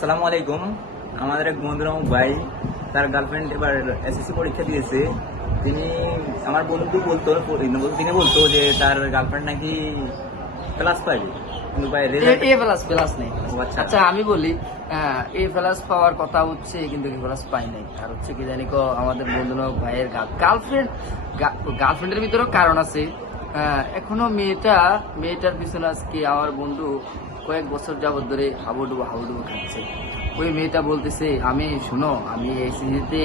আসসালামু আলাইকুম। আমাদের এক বন্ধুরাম ভাই, তার গার্লফ্রেন্ড এবার এসএসসি পরীক্ষা দিয়েছে। তিনি আমার বন্ধু বলতো, তিনি বলতো যে তার গার্লফ্রেন্ড নাকি ক্লাস পাইবে, কিন্তু ভাই রেজাল্ট। এ প্লাস প্লাস নেই। আচ্ছা আচ্ছা আমি বলি, এ প্লাস পাওয়ার কথা হচ্ছে কিন্তু এ প্লাস পাই নাই। আর হচ্ছে কি জানি কো, আমাদের বন্ধু ভাইয়ের গার্লফ্রেন্ডের ভিতরেও কারণ আছে। এখনো মেয়েটার পিছনে আজকে আমার বন্ধু কয়েক বছর যাবত ধরে হাবুডুবু খাচ্ছে। ওই মেয়েটা বলতেছে, আমি এই সিজিতে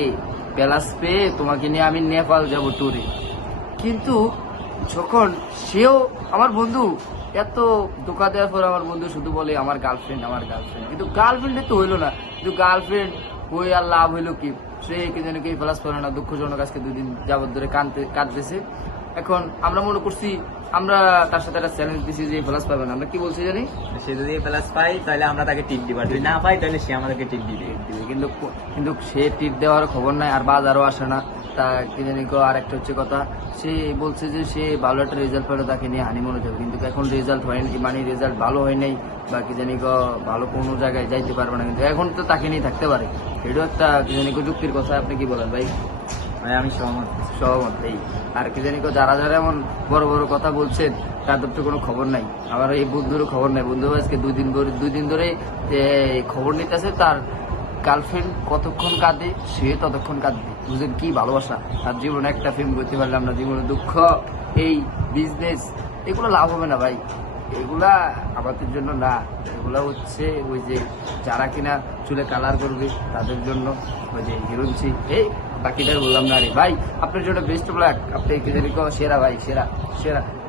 প্লাস পেয়ে তোমাকে নিয়ে আমি নেপাল যাব ট্যুরে। কিন্তু যখন আমার বন্ধু এত ধোকা দেওয়ার পর আমার বন্ধু শুধু বলে আমার গার্লফ্রেন্ড, কিন্তু গার্লফ্রেন্ডে তো হইলো না। কিন্তু গার্লফ্রেন্ড হয়ে আর লাভ হইলো কি? সে কি জানি কি প্লাস করে না, দুঃখজনক আজকে 2 দিন যাবত ধরে কাঁদতেছে। এখন আমরা মনে করছি, আমরা তার সাথে একটা চ্যালেঞ্জ দিচ্ছি যে প্লাস পাবেন। আমরা কি বলছি জানি, সে যদি প্লাস পাই তাহলে আমরা তাকে টিপ দিব, যদি না পাই তাহলে সে আমাদেরকে টিপ দিবে। কিন্তু কিন্তু সে টিপ দেওয়ার খবর নাই, আর বাজারও আসে না। তা কি জানি কো, আর একটা হচ্ছে কথা, সে বলছে যে সে ভালো একটা রেজাল্ট পেলে তাকে নিয়ে হানিমুনে যাবে, কিন্তু এখন রেজাল্ট হয়নি, মানে রেজাল্ট ভালো হয় নাই, বা কি জানি কো ভালো কোনো জায়গায় যাইতে পারবে না, কিন্তু এখন তো তাকে নিয়ে থাকতে পারে। এটাও একটা কি জানি কো যুক্তির কথা। আপনি কি বলেন ভাই? ভাই আমি সহমত। এই আর কি জানি কো, যারা এমন বড় বড় কথা বলছেন তাদের তো কোনো খবর নাই। আমার এই বন্ধুরও খবর নাই। বন্ধু আজকে 2 দিন ধরে খবর নিতেছে তার গার্লফ্রেন্ড কতক্ষণ কাঁদে, সে ততক্ষণ কাঁদবে। বুঝলেন কি ভালোবাসা? তার জীবনে একটা ফিল্ম করতে পারলাম না, জীবনে দুঃখ, এই বিজনেস, এগুলো লাভ হবে না ভাই। এগুলা আমাদের জন্য না, এগুলা হচ্ছে ওই যে যারা কিনা চুলে কালার করবে তাদের জন্য, ওই যে হিরোইনছি। এই বাকিটা বললাম না রে ভাই। আপনার জন্য বেস্ট অফ লাক। আপনি কি জানি সেরা ভাই, সেরা।